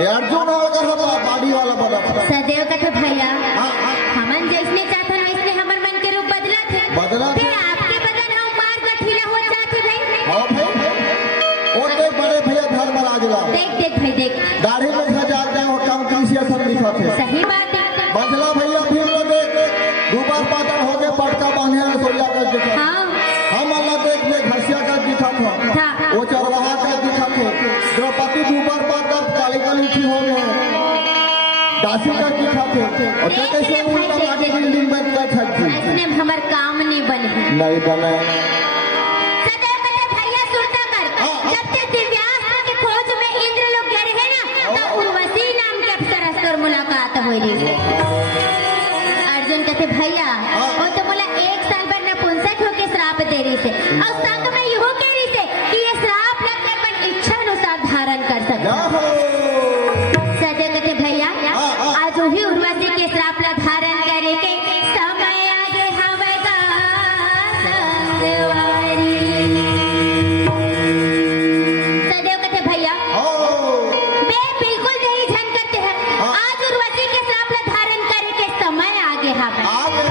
ये अर्जुन होगा हम बाड़ी वाला बना सदैव कथे भैया हमन जैसने चाहत वैसने हमर मन के रूप बदला थे फिर आपके बदन हम मार गठीला हो जाते भाई हां भाई और देख बड़े भैया धर्मराज ला देख भाई देख दाढ़ी में हजार जाए और काम कृषि सब लिखा थे सही बात है बदला भैया फिर तो देख दो बार पातर हो गए पटका बांधे सोया कर दिखा हां हम अल्लाह देख ले घसिया कर दिखा था वो चरवाहा कर दिखा थे द्रौपदी दो बार पातर काली काली उठी हो गए दासी का दिखा थे और तो कैसे उल्टा लाके बिल्डिंग बन गया छत इसने हमर काम नहीं बने नहीं बने सदैव कथे भैया सुनता कर जब ते दिव्यास्त्र के खोज में इंद्र लोग गए हैं ना तो उर्वशी नाम के अप्सरा से मुलाकात हुई रही अर्जुन कथे भैया वो तो बोला 1 साल पर नपुंसक होके श्राप दे रही से और संग में यूं कह रही से कि ये श्राप लगकर अपन इच्छा अनुसार धारण कर सकता सदैव कथे भैया आज वही उर्वशी के श्राप ला धारण करे के समय आज हवेगा संगवारी सदैव कथे भैया वे बिल्कुल नहीं झन करते हैं आज उर्वशी के श्राप ला धारण करे के समय आगे हवे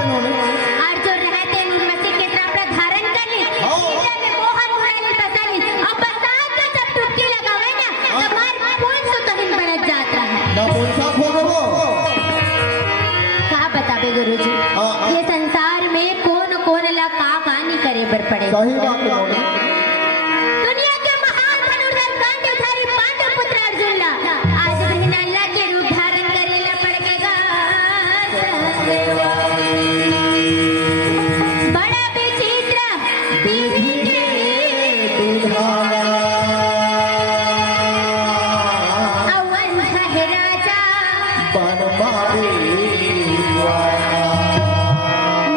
और जो रहते उर्वशी के श्राप ला धारण करनी इधर में मोहन मुरारी बसनी अब बरसात का जब टुपकी लगावे ना तो मार कौन सो तहिन बढ़त जाता है ना पुंसा हो गो का बताबे गुरुजी ये संसार में कौन ला का नहीं करे बर पड़े सही बात है दुनिया के महान धनुर्धर गांडीवधारी पांडव पुत्र अर्जुन ला आज बहन अल्लाह के रूप धारण करेला पड़ेगा बड़ा विचित्र विधि के अवन है राजा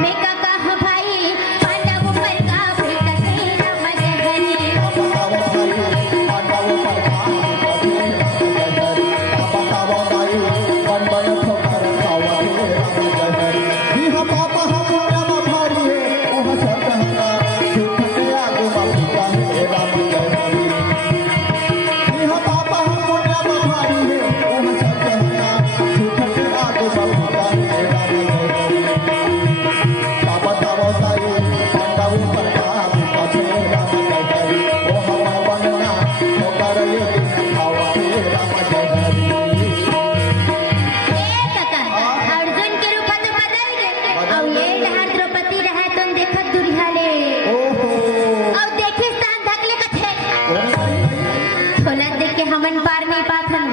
मैं का कहा भाई पांडव पर का भीतर तेरा मजहरी अर्जुन के रूप तो बदल गए और ये लहर द्रौपदी रहे तुम देखत दुरिहाले और देखी स्थान धकले कथे थोड़ा देख के हमन पार नहीं पाथन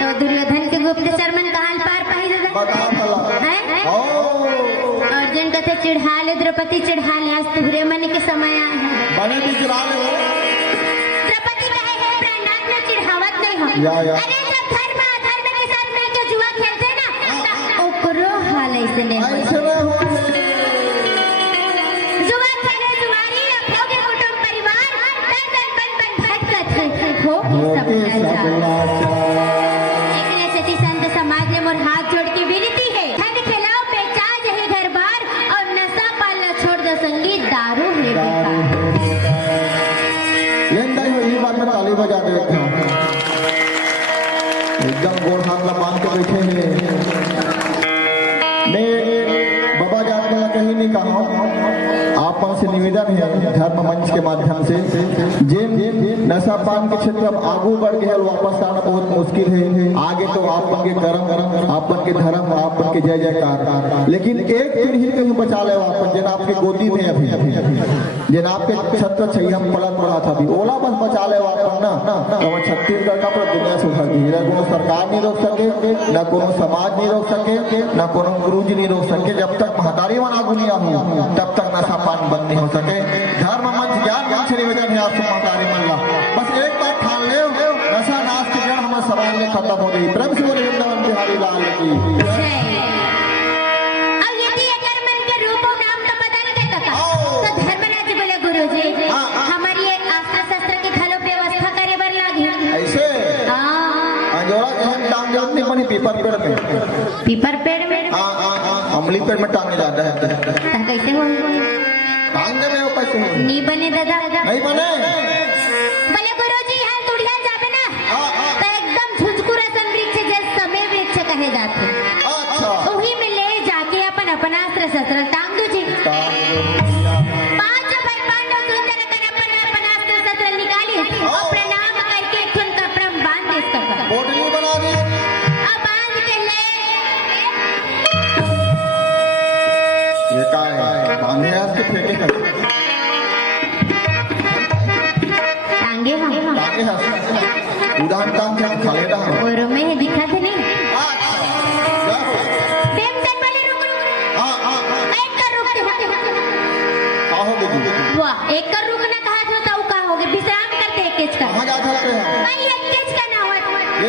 तो दुर्योधन के गुप्तचर मन कहां पार पाई दादा अर्जुन कथे चिढ़ाले द्रौपदी चिढ़ाले आज तुहरे मन के समय आए हैं बने भी गिरा ले द्रौपदी कहे हे प्राणनाथ में चिढ़ावत नहीं हो अरे जब धर्म अधर्म के साथ में के जुआ खेलते ना ओकरो हाल ऐसे नहीं हो जुआ खेले जुआरी रखोगे कुटुंब परिवार तन तन बन बन भटकत हो सब लाचार एकने सती संत समाज ने मोर हाथ जोड़ के विनती है ठंड खिलाओ बेचा जही घर बार और नशा पालना छोड़ दो संगीत दारू है लेंदा ये बात में ताली बजा दे एकदम गोड़ हाथ ला बांध के बैठे हैं मैं बाबा जात वाला कहीं नहीं कहा आप से निवेदन है धर्म मंच के माध्यम से जिन नशा पान के क्षेत्र में आगू बढ़ गए वापस आना बहुत मुश्किल है आगे तो आपन के कर्म आपन के धर्म आपन के जय जयकार लेकिन एक पीढ़ी के बचा ले आपन जिन आपके गोदी में अभी जिन आपके छत्र छैया पलट पड़ा था अभी ओला बस बचा ले आपन ना तो छत्तीसगढ़ का पूरा दुनिया से उठा दी ना कोनो सरकार नहीं रोक सके ना कोनो समाज नहीं रोक सके ना कोनो गुरुजी नहीं रोक सके जब तक महतारी वन आगू नहीं आऊँ तब तक नशा पान बंद नहीं हो सके धर्म मंच ज्ञान मंच निवेदन है आपसे महतारी मल्ला बस एक बार ठान ले नशा नाश के जड़ हमारे समाज में खत्म हो गई प्रेम से बोले वृंदावन बिहारी लाल की अब यदि अगर मन के रूप और नाम तो बदल गए तो धर्मराज बोले गुरुजी हमारी एक आस्था शस्त्र की खलो व्यवस्था करे बर लागी ऐसे अंजोड़ा कहन टांग जाते मनी पीपर पेड़ में पीपर पेड़ में अमली पेड़ में टांगे जाता है कैसे हो टांग में वो कैसे हो नहीं बने दादा नहीं बने बोले गुरुजी यहाँ तुड़िया जाबे ना तो एकदम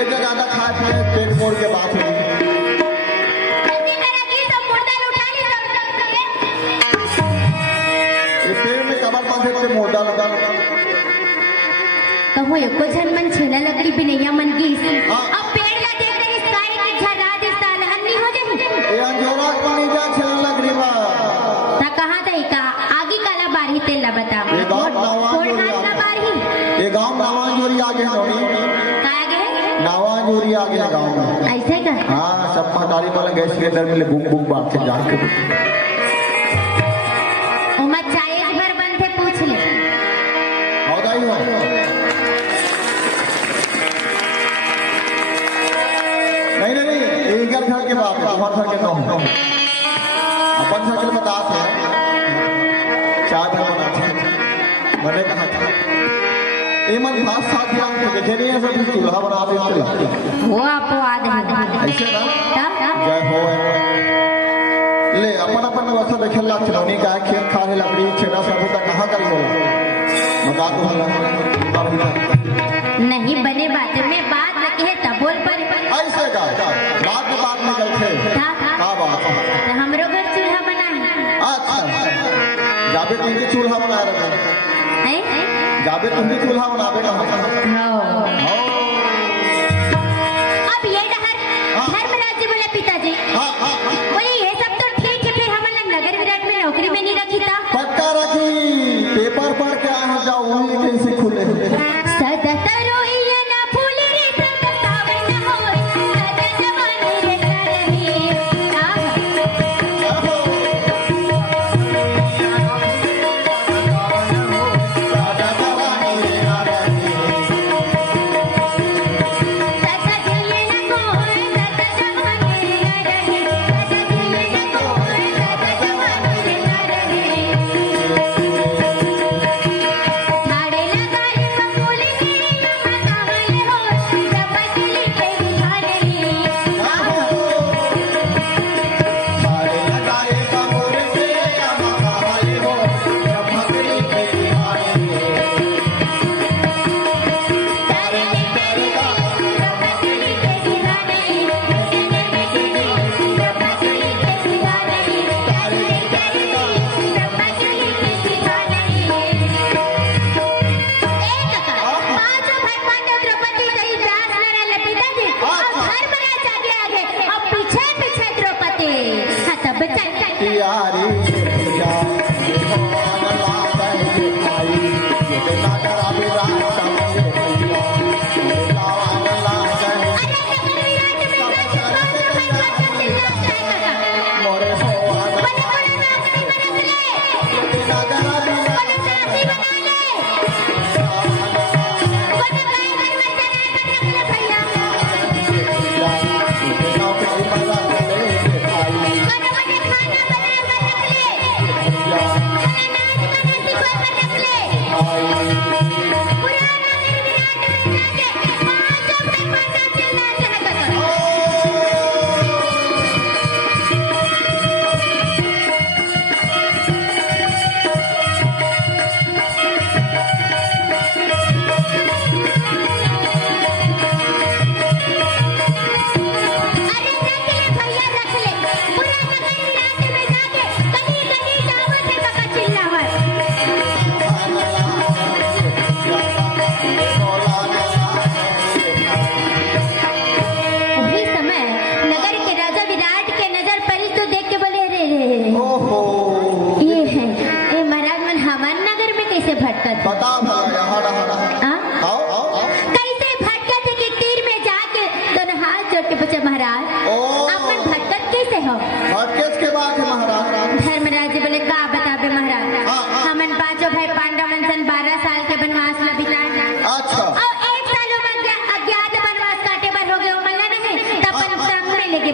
एक जगह आधा खा थे पेट मोड़ के बात हुई। ऐसे करा कि सब मुर्दा उठा ली सब ये पेड़ में कबर बांधे थे मोटा लगा तो वो एको झन मन छेला लकड़ी बिनैया मन की अब पेड़ ला देख रही साई की झरा दे साल हन्नी हो जाए ये अंजोरा पानी जा छेला लकड़ी बा ता कहां तई का आगे काला बारही तेला बता ये गांव नावा कोई हाथ का बारही ये गांव नावा जोरी आगे नौनी का आगे नावा जोरी आगे गांव में ऐसे का हाँ सब महतारी वाला गैस सिलेंडर में बुक बुक बात से जान के उमर चाय भर बंद थे पूछ ले होगा ही हो नहीं नहीं नहीं ये घर घर के बात है तुम्हारे घर के कौन अपन घर के बताते हैं चाय भर बनाते हैं मैंने कहा था ये मन खास साथ ही आपको देखे नहीं है सब चूल्हा बना दे वो आपको आदे ऐसे ना जय हो ले अपन अपन व्यवस्था देखे ला खिलौनी का खेत खा है लकड़ी छेड़ा सब होता कहाँ करी बोला बता दो नहीं बने बात में बात लगी है तब बोल पर ऐसे का बात में गए थे हाँ बात तो हमरो घर चूल्हा बना है अच्छा जाबे तुमने चूल्हा बना रखा जाबे तुमने चूल्हा बना दे अब ये धर्मराज बोले पिताजी बोले ये सब तो ठीक है फिर हमारा नगर विराट में नौकरी में नहीं रखी था पक्का रखी पेपर पढ़ के आ जाओ वही कैसे खुले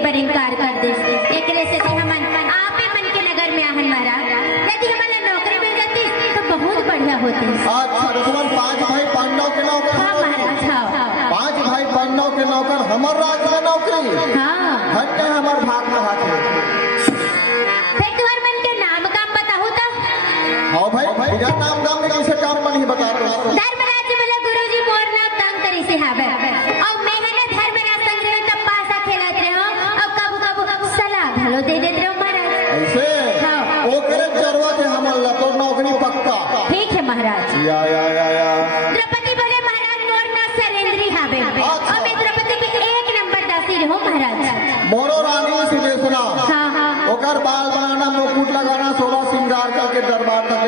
पर इनकार कर दे एकरे से हमन आप ही मन के नगर में आहन महाराज यदि हमारा नौकरी मिल जाती तो बहुत बढ़िया होती। अच्छा रुकमन 5 भाई 5 नौ के नौकर। हाँ महाराज हाँ 5 भाई 5 नौ के नौकर हमार राज्य में नौकरी। हाँ हट के हमार भाग में हाथ है। फिर तुम्हारे मन के नाम काम बताओ तो। हाँ भाई बिना नाम काम में कैसे काम नहीं बता रहे। धर्मराज बोले गुरुजी मोर नाम तंग करी से हावे और मैं है ना धर्म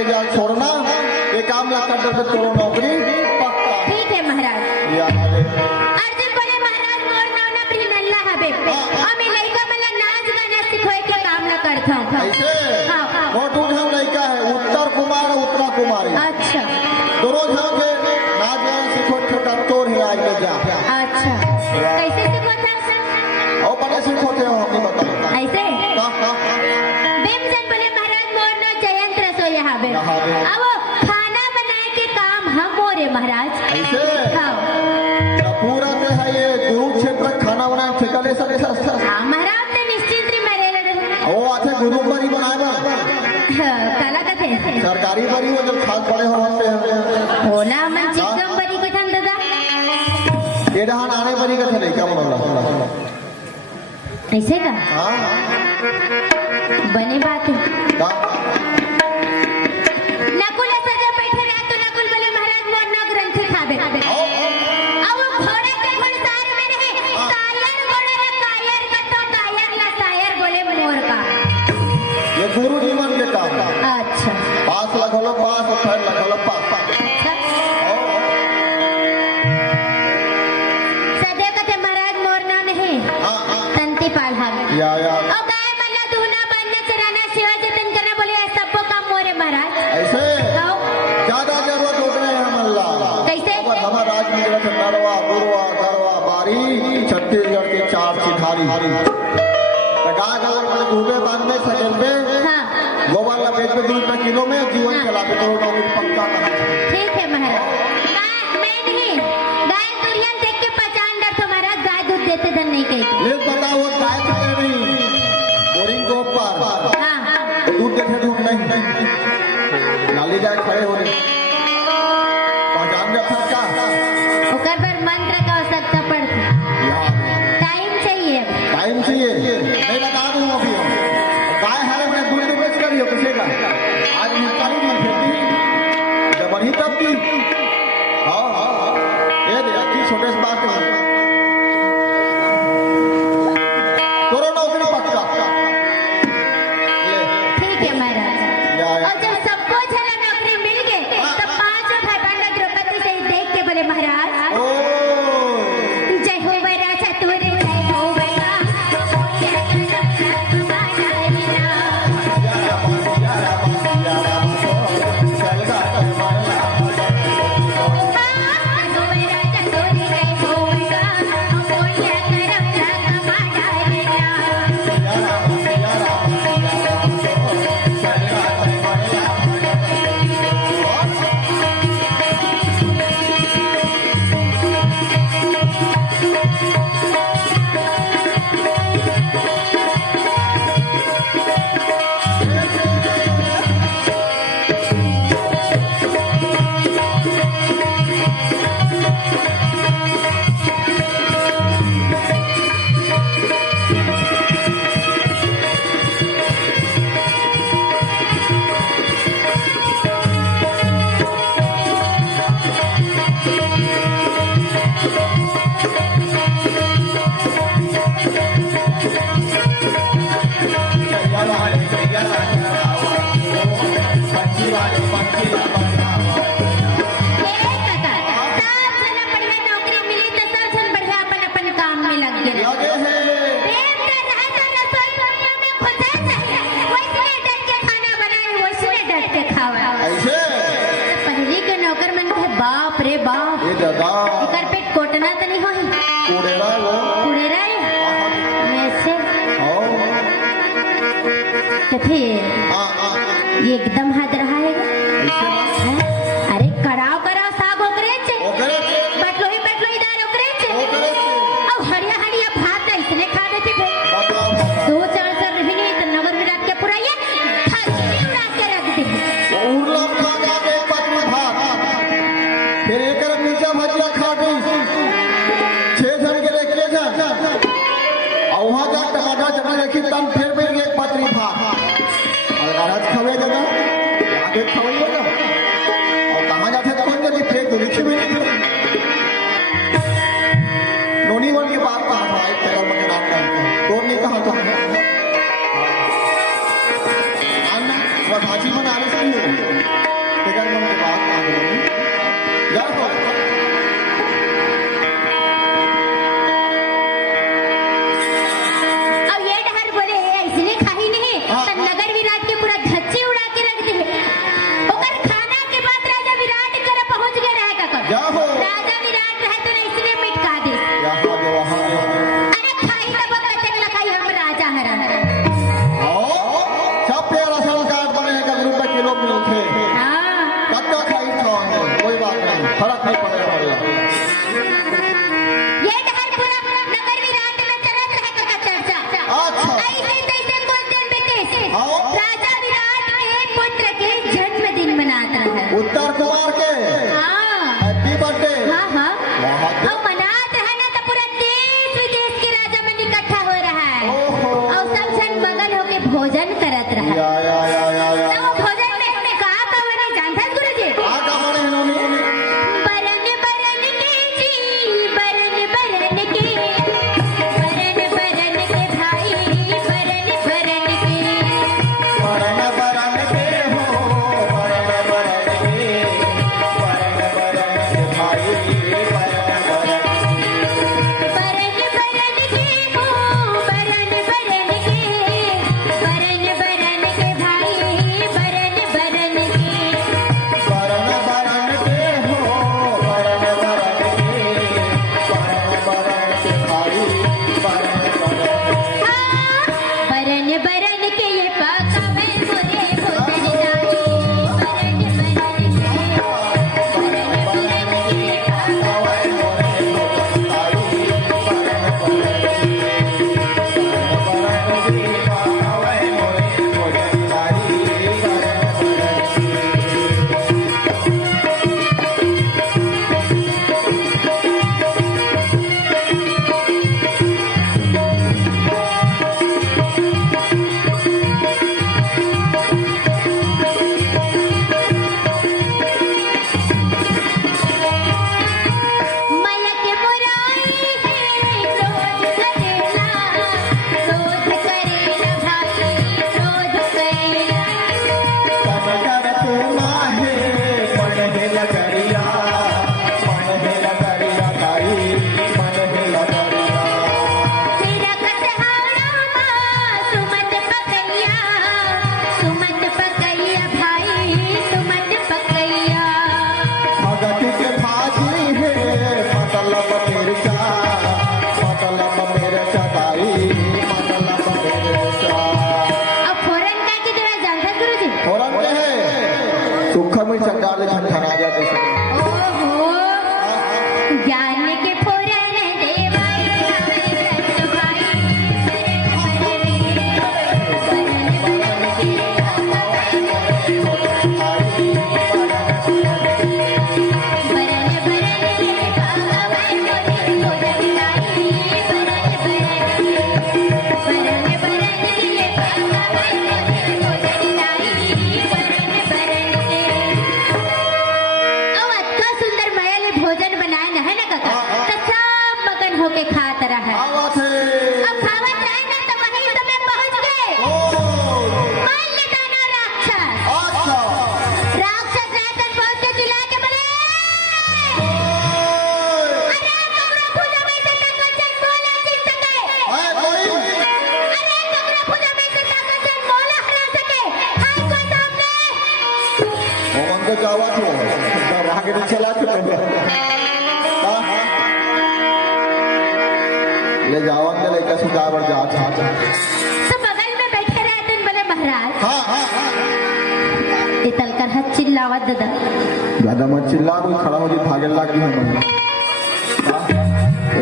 जा छोड़ना, ये काम ला कर तो तोरो नौकरी पक्का। ठीक है महाराज। या अरे अर्जुन बोले महाराज मोर नाम ना प्रिनल्ला हबे और मैं लइका मला नाच गाना सिखोए के काम ना करता हूं। ऐसे हाँ हाँ। मोटू ढंग लड़का है, उत्तर कुमार और उत्तरा कुमारी अच्छा दोनों ढंग के नाच गाना सिखो छोटा तोड़ ही आज जा। अच्छा कैसे सिखोता है? और बड़े सिखोते हो हमें बताओ ऐसे हाँ हाँ हाँ भीमसेन बोले महाराज मोर ना जयंत रसोई हबे अब वो खाना बनाए के काम हम मोरे महाराज। ऐसे हाँ पूरा के है ये कुरुक्षेत्र खाना बनाए ठेकाले सब हाँ महाराज ने निश्चिंत ही मेरे लड़े वो आते गुरु बरी बनाए बा काला कथे सरकारी बरी वो जब खाद पड़े हो पे होला मन चिकम बरी को ठंड दादा ये डहान आने बरी का चले क्या बोला ऐसे का हाँ बनी बात है। का नकुल सजा बैठे रहा तो नकुल बोले महाराज मोर ना ग्रंथ खाबे अब वो घोड़े के घुड़सार में रहे कायर बोले रे कायर का तो कायर ला शायर बोले मोर का। ये गुरु जीवन के काम अच्छा पास लगलो पास फिर लगलो पास सदे कथे महाराज मोर नाम है तंती पाल हावे या और गाय मल्ला दूना बांधना चराना सेवा जतन करना बोले सबको काम मोरे महाराज। ऐसे आओ ज्यादा जरूरत हो गए हम अल्लाह कैसे हमारा राज में नरवा गुरुआ गरवा बारी छत्तीसगढ़ के 4 सिधारी गाय गाय घूमे बांधने सजन पे हाँ गोबर ला बेच 2 रुपए किलो में जीवन चला के तो पक्का बना। ठीक है महाराज। मैं नहीं गाय दुरियन देख के पहचान डर तो महाराज गाय दूध देते धन नहीं कहती। ये बताओ वो गाय का नहीं बोरिंग को ऊपर हाँ दूध देखे दूध नहीं नाली जाए खड़े हो रहे पहचान रखा का ओकर पर मंत्र का आवश्यकता पड़ती टाइम चाहिए। टाइम चाहिए नहीं बता दूं अभी गाय हरे में दूध बेच करियो किसे का आज निकाली नहीं खेती जब वही तब की हाँ हाँ ये दे अति छोटे से बात है करो नौकरी पक्का ठीक है महाराज। या और जब सबको झला नौकरी मिल गए तब 5 भाई बंदा द्रौपदी से देख के बोले महाराज ओ जय हो वैरा चतुर जय हो वैरा बाप रे बाप ये दादा एकर पेट कोटना तो नहीं होई कूड़ेला वो कूड़ेरा वैसे तो फिर ये एकदम हद रहा है हैं? अरे कराओ कराओ साग ओकरे छे बटलोही दाल ओकरे छे और हरिया हरिया भात इसने खा देती फिर 2-4 सर रही नहीं तो नगर में रात के पुराइए थाली उड़ा के रख दी उरला खा के पत्नी भात फिर एक नीचा भजिया खा गई 6 जन के लेके जा और वहां जा टमाटर चटनी रखी तब फिर भी एक पत्नी भात और रात खवे जगह आगे खवे जगह और कहां जाते कौन जल्दी फेंक दो लिखी भी नहीं नोनी वन की बात कहा था एक कलर में नाम का तो नहीं कहा था अन्ना वो भाजी बना रही थी राजा विराट रहे तो इसलिए मिटका दे यहाँ जो वहाँ अरे खाई तब कचन लखाई हम राजा हरा सब पेड़ असल काट बने का रुपए किलो मिलते हाँ कच्चा खाई खाओगे कोई बात नहीं फर्क नहीं पड़ेगा ये डहर पूरा नगर विराट में चलत रहे का चर्चा अच्छा ऐसे तैसे कुछ दिन बीते हाँ। राजा विराट के पुत्र के जन्मदिन मनाता रहे उत्तर कुमार के हाँ हैप्पी बर्थडे हाँ हाँ वहाँ के और मनात है ना तो पूरा देश विदेश के राजा मन इकट्ठा हो रहा है ओहो। और सब जन मगन होके भोजन करत रहा या तो भोजन में कहा कवने जानता गुरुजी आका बने इन्होंने बरन बरन के जी बरन बरन के बरन बरन के भाई बरन बरन के बरन बरन के हो बरन बरन के भाई बरन बरन बरन बरन के हो बरन बरन के बरन बरन के भाई बरन बरन के बरन बरन के हो बरन बरन के भाई बरन बरन बरन बरन के ये पाका में मोरे भोजन जाई बरन बरन के बरन बरन के पाका मलक मुराई है क्रोध करेला भाई क्रोध करेला तेरा कटहारा सुमत पकैया भाई सुमत पकैया अब फोरन का की तरह जानता गुरुजी सुखा में चंगाले झंझना जाते ओहो ज्ञान के फोरन देवाई हमें भाई बरन बरन के पाका में मोरे भोजन जाई बरन बरन के पाका में मोरे भोजन जाई बरन बरन के अब अत्का सुंदर माया ले भोजन बनाए न है ना काका तो सब मगन होके खात रहा अब खावत रहे ना तो वहीं तुम्हें पहुंच गए मान लेता ना राक्षस राक्षस रातन पहुंच के चिल्ला के बोले अरे कमरा पूजा में से ताकचन बोला चिर सके अरे कमरा पूजा में से ताकचन बोला हरा सके हाय को सामने चला ले जाओगे लेकर सुधार जा तो बगल में बैठे रहते बोले महाराज हाँ हाँ इतल कर हद चिल्लावत दादा ज्यादा मत चिल्ला कोई खड़ा हो जी भागे लगी हम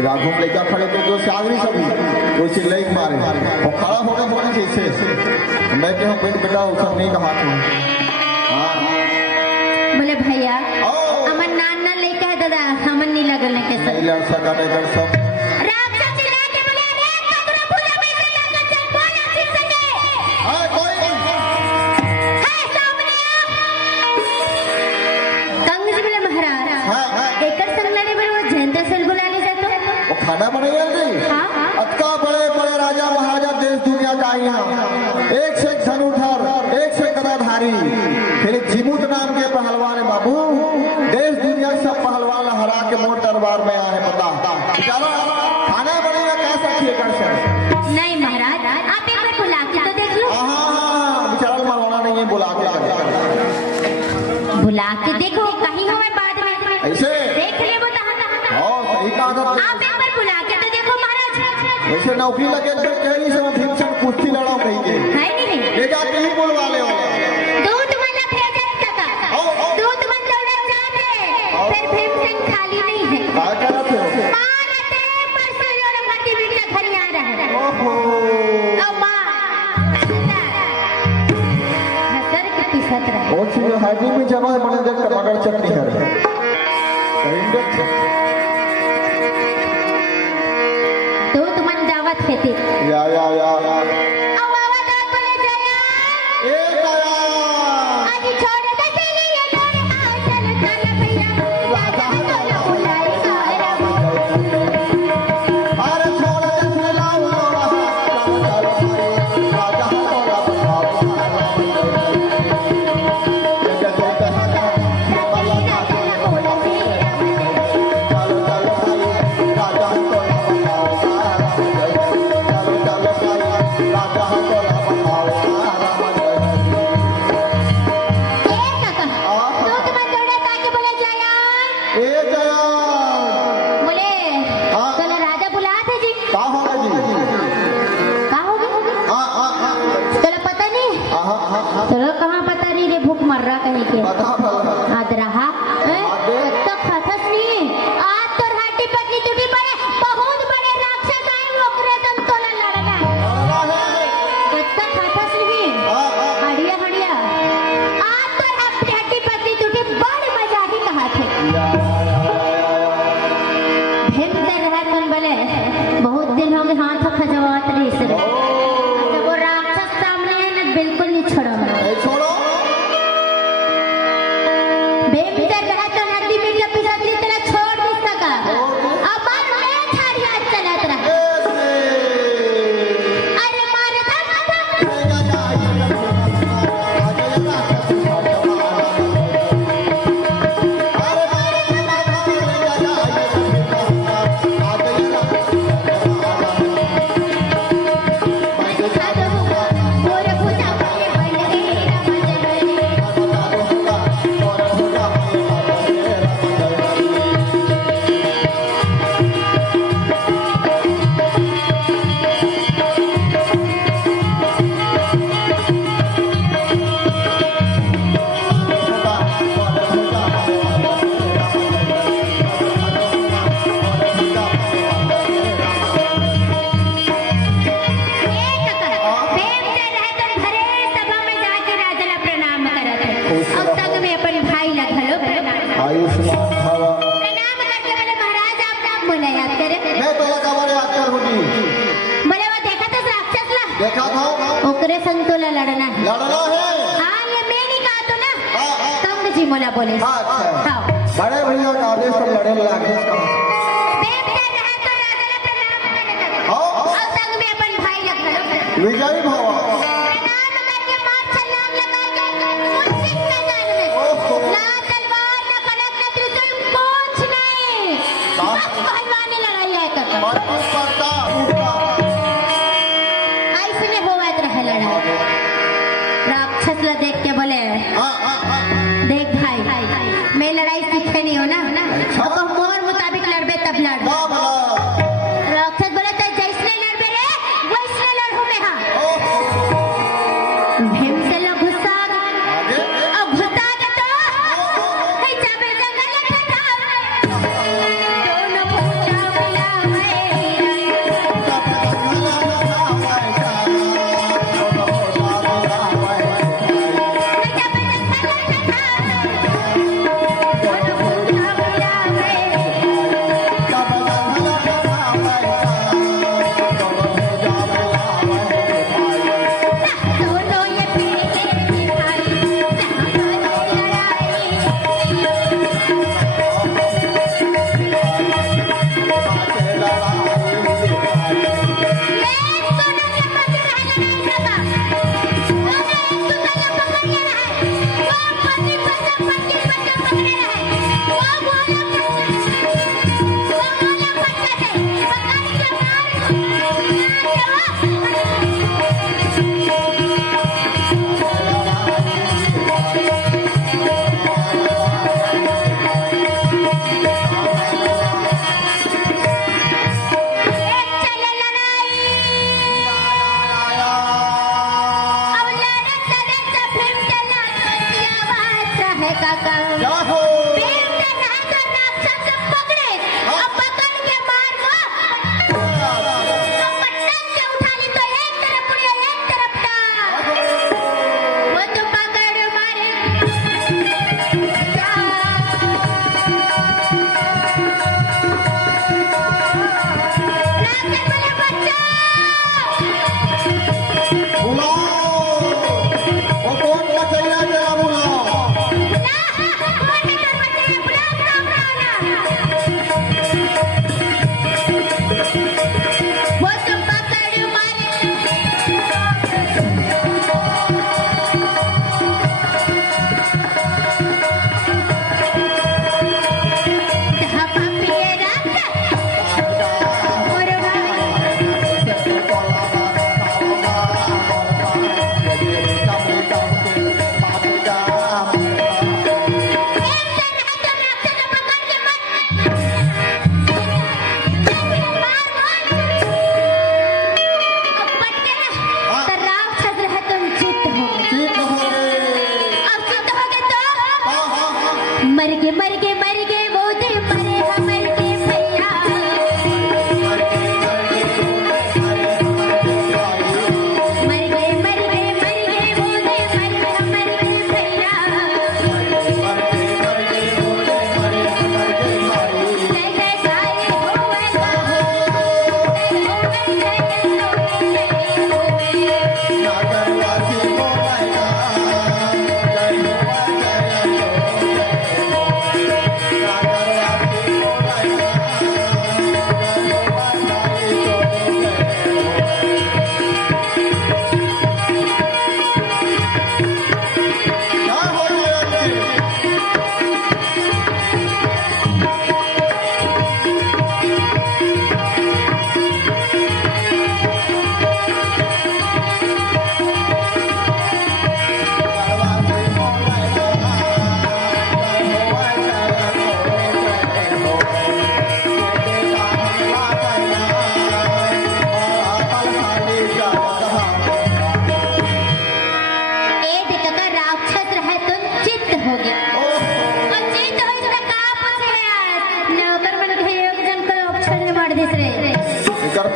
राघव लेकर खड़े तो जो सागरी सभी कोई चिल्लाई मारे और खड़ा होगा होने से मैं कि हम पेट बेटा उठा नहीं कहा हाँ बोले भैया ओ। अमन नाना लेके है दादा हमन नहीं लगल के सब नहीं लड़ सका नहीं लड़ सब राक्षस चिल्ला के बोले अरे कमरा पूजा में से ताकचन बोला चिर सके हाँ कोई है सामने कंग जी बोले महाराज हाँ हाँ एकर संग लड़े बोले वो जयंत सेल बुला ले जातो वो खाना बनाइए जी हाँ हाँ अतका बड़े बड़े राजा महाराजा देश दुनिया का यहाँ एक से धनुधर एक से गदाधारी फिर जीमूत नाम के पहलवान है बाबू देश दुनिया के सब पहलवान हरा के मोट दरबार में आए पता चलो खाना बनेगा कैसा किए कर सर नहीं महाराज आप एक बार बुला के तो देख लो हाँ बेचारा मरवाना नहीं है बुला के बुला के देखो कहीं हो मैं बाद में ऐसे देख ले वो तहाँ स्वागत आप एक बार बुला के तो देखो महाराज। वैसे नौकरी लगे तो कहीं से भीमसेन कुश्ती लड़ा कहीं है नहीं ले जाते ही बोलवा ले दूध मन भेजत का दूध मन दौड़त जाते फिर भीमसेन खाली नहीं है। क्या करत हो मारते परसों जो मर्दी बिटिया घर आ रहा है। ओहो अब मां हसर के पिसत रहे। बहुत सी हाजी में जमा है मैंने देख टमाटर चटनी है दूध मन जावत खेती या अब आवाज आप बोले जया ए दया आज छोड़ दे चली ये छोड़ चल चल भैया राजा तो बुलाई सारा अरे छोड़ दे चलाओ राजा तोला चलो कहाँ पता नहीं रे भूख मर रहा कहीं के आज रहा तो खसस नहीं आज तो हाटी पटनी टूटी पड़े बहुत बड़े राक्षस आए ओकरे दम तोला लड़ना तो खसस नहीं हड़िया हड़िया आज तो हाटी पटनी टूटी बड़ी मजा ही कहा थे भेमते रहा तुम बोले बहुत दिन हो गए हाथ खजवात रही से वो राक्षस सामने है ना बिल्कुल नहीं छोड़ा छोड़ो बेबितर रहा तो नदी में जब पिसली तेरा छोड़ नहीं सका अब मैं थारी आज चलत रहा अरे मारे आयुष्मान भव प्रणाम करके बोले महाराज आप नाम बोले याद करे मैं तो लगा बड़े आकर होगी बोले वो देखा था राक्षस ला देखा था ओकरे संग तोला लड़ना है लड़ना है हाँ ये मैं नहीं कहा तो ना तंग जी मोला बोले अच्छा बड़े भैया का आदेश पर लड़े लागे और संग में अपन भाई रख विजयी भव प्रणाम करके मार छलांग लगा के मुझसे न जाने ना तलवार ना फलक ना त्रिशूल कुछ नहीं सब पहलवानी लड़ाई है कर मत पड़ता ऐसे होवत रहे लड़ाई राक्षस ला देख के बोले देख भाई मैं लड़ाई सीखे नहीं हो ना तो मोर मुताबिक लड़बे तब लड़ राक्षस बोले तो जैसे लड़बे रे वैसे लड़ू मैं हाँ भीम से लोग गुस्सा अब गुस्सा के तो है चाबे जंगल में था दोनों पूजा मिला है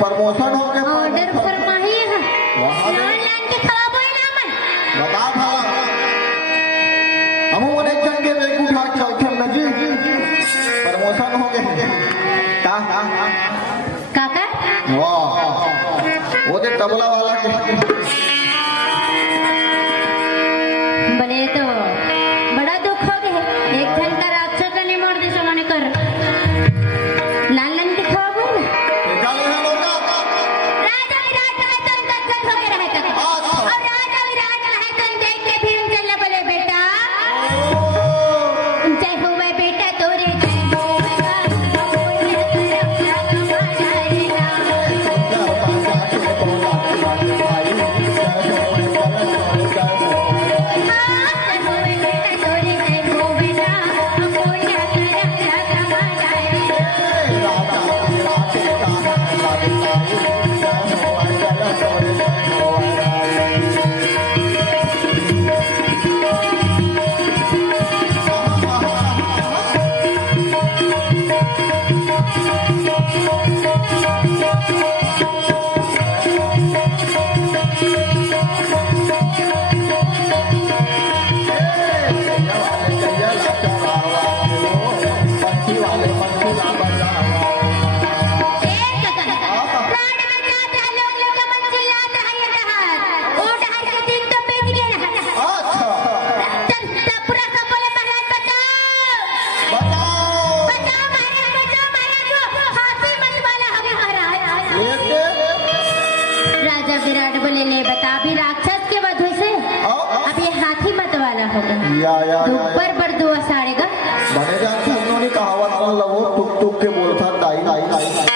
प्रमोशन हो गया ऑर्डर फरमाइए वहाँ दे। लान लान के खवाबो ना मन बता था हम अनेक जन के एक उठा के रखे नजी प्रमोशन हो गए का काका वाह वो दे तबला वाला के बने तो बड़ा दुख हो गया एक घंटा राक्षस का नहीं मोड़ दे समाने कर लान लान के खवाबो ना निकाले हैं लोग राजा विराट रहे तो गदगद होके रहे तक और राजा विराट रहे तो देख के फिर चल बोले बेटा जय हो मैं बेटा तोरे जय हो मैं बोले राक्षस के वध से अब ये हाथी मत वाला होगा या दोपहर पर 2